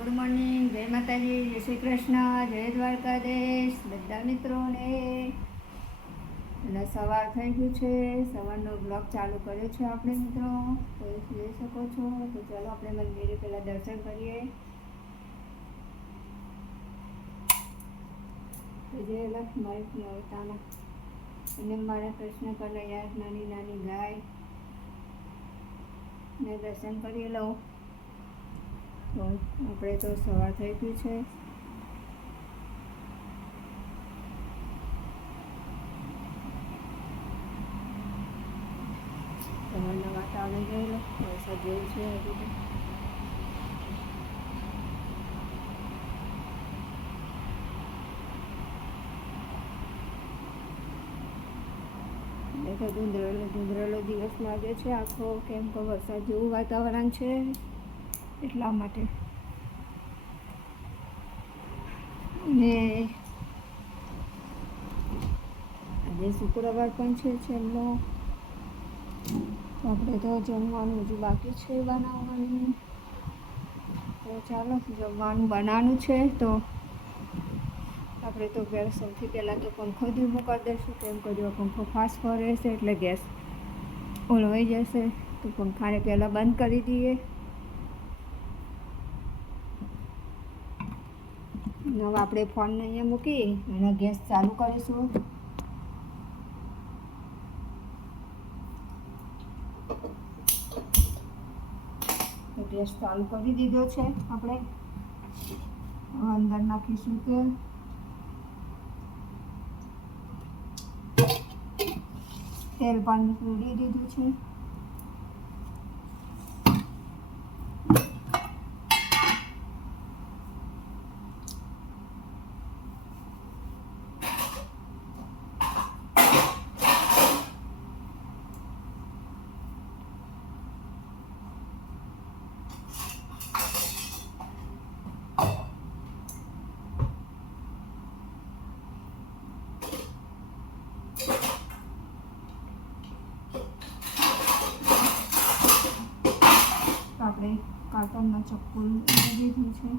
Good morning, જય માતાજી, જય શ્રી કૃષ્ણ, જય દ્વારકાધીશ, બધા મિત્રોને. એટલે સવાર થઈ ગયું છે, સવારનો બ્લોગ ચાલુ કર્યો છે આપણે મિત્રો. તો જોઈ શકો છો. તો ચાલો આપણે મંદિરે પહેલાં દર્શન કરીએ. જય લક્ષ્મી અવતાના અને મારા કૃષ્ણ કનૈયા, નાની નાની ગાય. ને દર્શન કરી લઉં. આપણે તો સવાર થઈ ગયું છે. સવારના વાતાવરણ જોઈ લો, વરસાદ જેવું છે હજુ તો ધૂંધળેલો ધૂંધળેલો દિવસ લાગે છે. આખો કેમ કે વરસાદ જેવું વાતાવરણ છે. એટલા માટે. ને આજે શુક્રવાર પણ છે છેલ્લો. આપણે તો જમવાનું હજુ બાકી છે બનાવવાનું. તો ચાલો, જમવાનું બનાવવાનું છે તો આપણે તો પહેલાં સૌથી પહેલાં તો પંખો ધીમો કરી દઈશું. કેમ કર્યો પંખો ફાસ્ટ ફરે છે એટલે ગેસ ઓલવાઈ જશે. તો પંખાને પહેલાં બંધ કરી દઈએ. હવે આપણે ફોનને અહીંયા મૂકી અને ગેસ ચાલુ કરીશું. ગેસ ચાલુ કરી દીધો છે આપણે. અંદર નાખીશું તેલ. તેલ પણ ઉડી દીધું છે તો આપણે ચપ્પલ ચપ્પુ દીધું છે.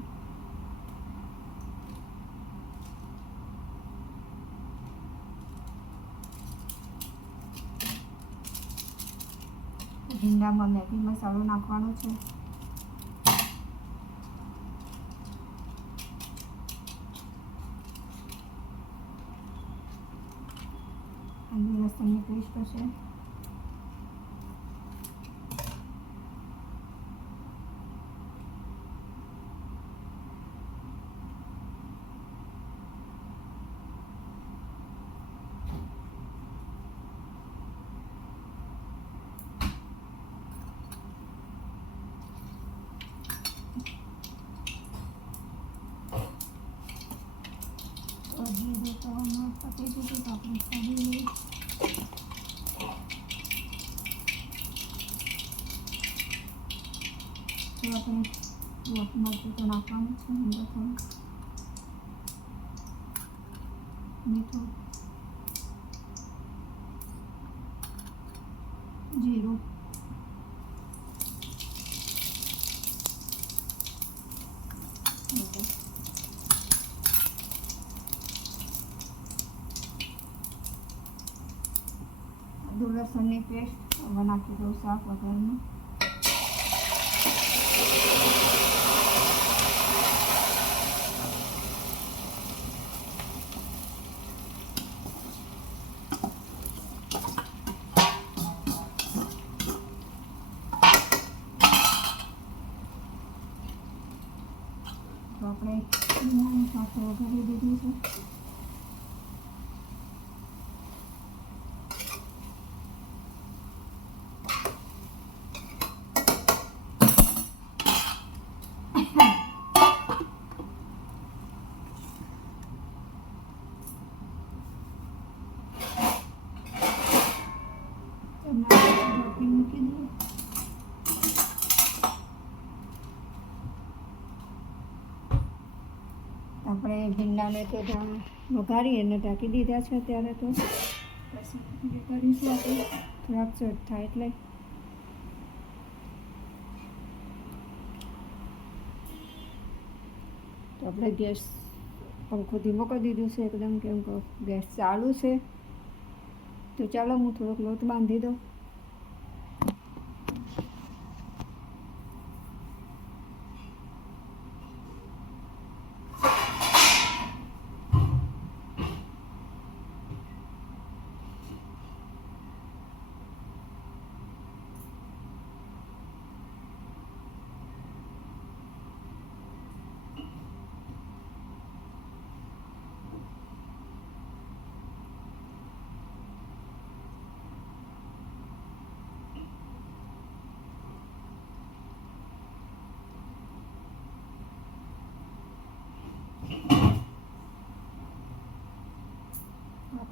ભીંડામાં મેગી મસાલો નાખવાનો છે. આદુ લસણની પેસ્ટ છે આપણે લઈએ તો નાખવાનું છે મીઠું લસણની પેસ્ટ નાખી દઉં શાક વગરનું તો આપણે લીમડાનું શાક વઘારી દીધું છે ચણા ઢોકી મૂકી દઈએ આપણે ભીંડાને તો ઢા- વઘારી અને ઢાંકી દીધા છે અત્યારે તો. કરીશું આપણે થોડાક ચટ થાય એટલે. તો આપણે ગેસ પંખો ધીમો કરી દીધું છે, એકદમ કેમ કે ગેસ ચાલુ છે. તો ચાલો હું થોડોક લોટ બાંધી દઉં.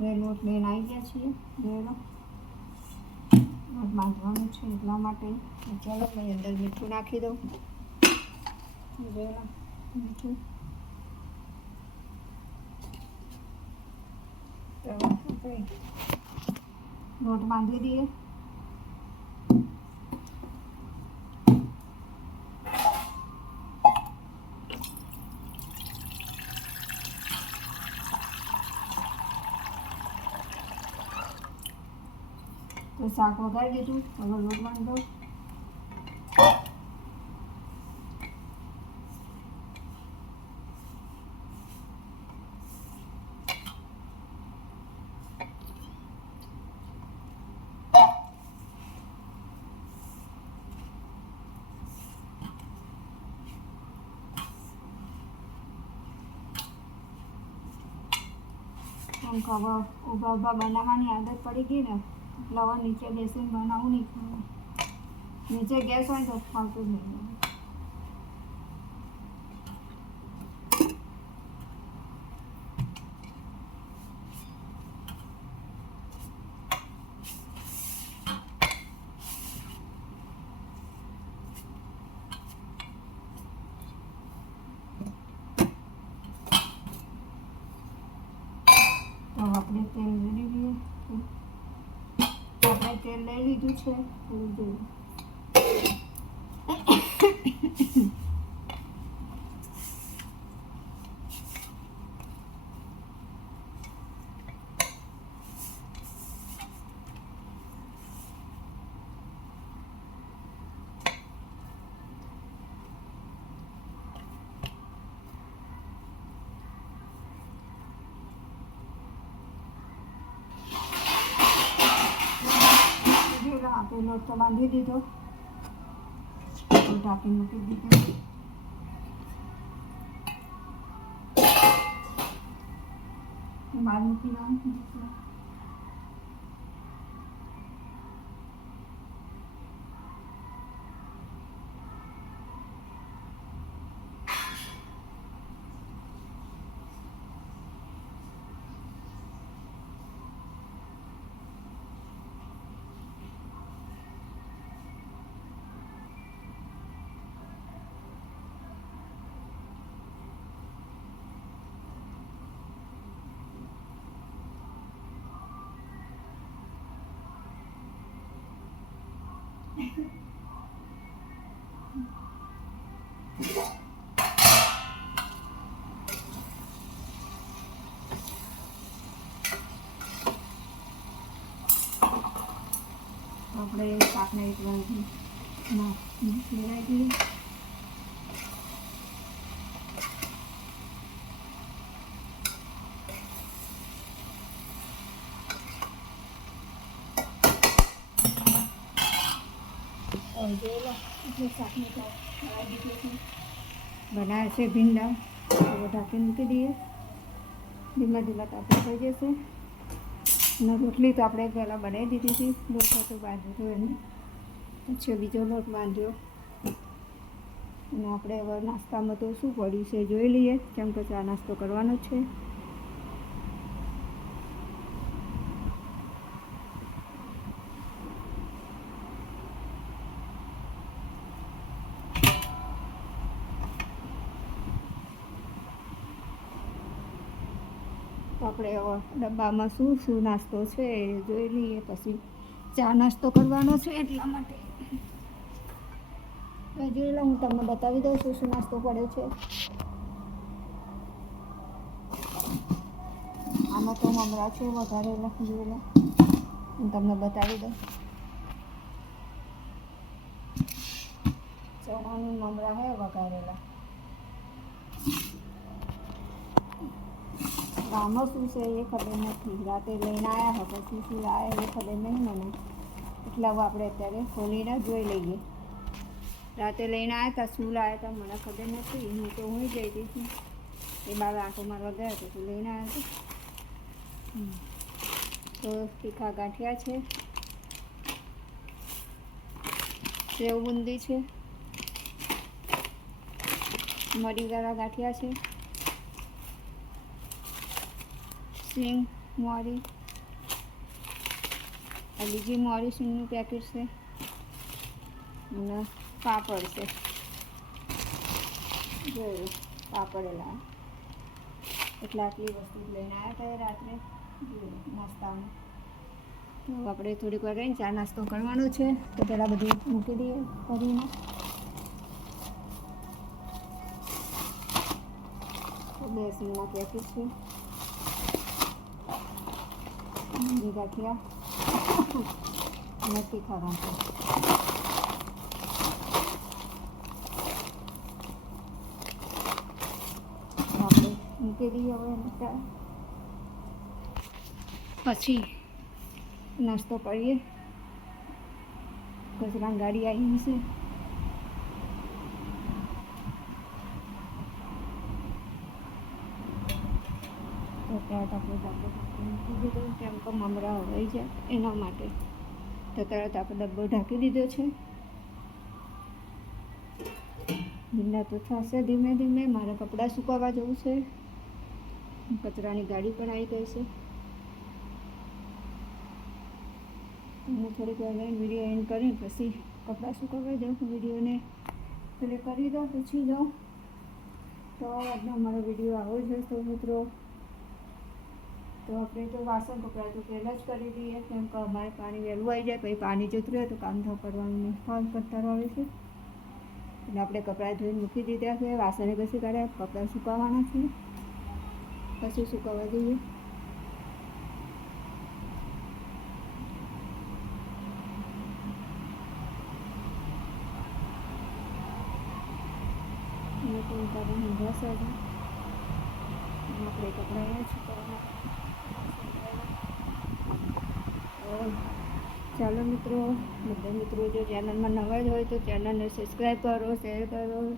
લોટ લઈને આવી ગયા છીએ લોટ બાંધવાનું છે એટલા માટે. ચાલો મેં અંદર મીઠું નાખી દઉં. મીઠું. તો લોટ બાંધી દઈએ. તો શાક વગાડી દીધું. હવે લોટ બાંધો આમ ખબર ઊભા ઊભા બનાવવાની આદત પડી ગઈ ને. એટલે નીચે બેસીને બનાવું નહીં નીચે ગેસ હોય તો ખાવતું જ નહીં તો આપણે તેલ લઈ લઈએ તેલ લઈ લીધું છે. થોડું જોયું જોયેલો આપણે લોટ તો બાંધી દીધો ઢાંકી મૂકી દીધું બહાર મૂકી દઉં આપણે શાકને એક વાર ના મિલાવી બનાવી છે ભીંડા ઢાંકી મૂકી દઈએ. ધીમા ધીમા તાપી થઈ જશે. અને રોટલી તો આપણે પહેલાં બનાવી દીધી હતી. લોટ હતો બાંધ્યો એને પછી બીજો લોટ બાંધ્યો. અને આપણે હવે નાસ્તામાં તો શું પડ્યું છે જોઈ લઈએ. કેમ કે ચા નાસ્તો કરવાનો છે. આપણે ડબ્બામાં શું શું નાસ્તો છે જોઈ લઈએ, પછી ચા નાસ્તો કરવાનો છે એટલા માટે. જોઈ લો હું તમને બતાવી દઉં શું શું નાસ્તો પડ્યો છે. આમાં તો મમરા છે, વધારે જોઈ લો હું તમને બતાવી દઉં. ચવાનું મમરા હે, વઘારેલા. આમાં શું છે એ ખબર નથી. રાતે લઈને આવ્યા હતા પછી શું આવ્યા એ ખબર નહીં મને. એટલે હવે આપણે અત્યારે ખોલીને જોઈ લઈએ. રાતે લઈને આવ્યા હતા, શું લાવ્યા હતા મને ખબર નથી. હું તો હું જઈ હતી. છું એ બાર આંટો મારવા ગયા હતા, તો લઈને આવ્યા હતા. તો તીખા ગાંઠિયા છે. સેવ બુંદી છે. મરીવાળા ગાંઠિયા છે. સિંગ, મોરી. આ બીજી મોરી સિંગનું પેકેટ છે. અને પાપડ છે. જોયું પાપડેલા એટલે આટલી વસ્તુ લઈને આવ્યા હતા રાત્રે. નાસ્તામાં તો આપણે થોડીક વાર રહીને ચા નાસ્તો કરવાનો છે. તો પહેલાં બધું મૂકી દઈએ કરીને બે સિંગના પેકેટ છે. બીજી ગાંઠિયા અને તીખા ગાંઠિયા આપણે મૂકી દઈએ હવે એને ચા પછી નાસ્તો કરીએ કચરા ગાડી આવી છે તરત આપણે ડબ્બો દીધો કેમ કે મમરા હોય જાય એના માટે. તો તરત આપણે ડબ્બો ઢાંકી દીધો છે. ભીંડા તો થશે ધીમે ધીમે. મારે કપડાં સુકાવવા જવું છે. કચરાની ગાડી પણ આવી ગઈ છે. હું થોડીક વાર વીડિયો એન્ડ કરી પછી કપડાં સુકાવવા જાઉં વિડીયોને પેલે કરી દઉં પૂછી જાઉં તો આજનો મારો વીડિયો આવો જ હશે મિત્રો. તો આપણે તો વાસણ કપડાં તો પહેલાં જ કરી દઈએ, કેમ કે અમારે પાણી વહેલું આવી જાય, પછી પાણી જતું રહે તો કામ ન કરવાનું નહીં ફોન કરતા આવે છે. એટલે આપણે કપડાં ધોઈને મૂકી દીધા છે, વાસણે પછી કાઢ્યા કપડાં સુકાવવાના છે. પછી સુકાવવા છે આપણે કપડાં સુકાવવાના. ચાલો મિત્રો, બધા મિત્રો જો ચેનલમાં નવા જ હોય તો ચેનલને સબસ્ક્રાઈબ કરો શેર કરો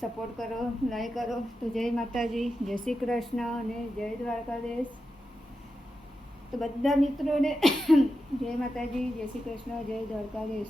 સપોર્ટ કરો લાઈક કરો. તો જય માતાજી, જય શ્રી કૃષ્ણ અને જય દ્વારકાધીશ. તો બધા મિત્રોને, જય માતાજી, જય શ્રી કૃષ્ણ, જય દ્વારકાધીશ.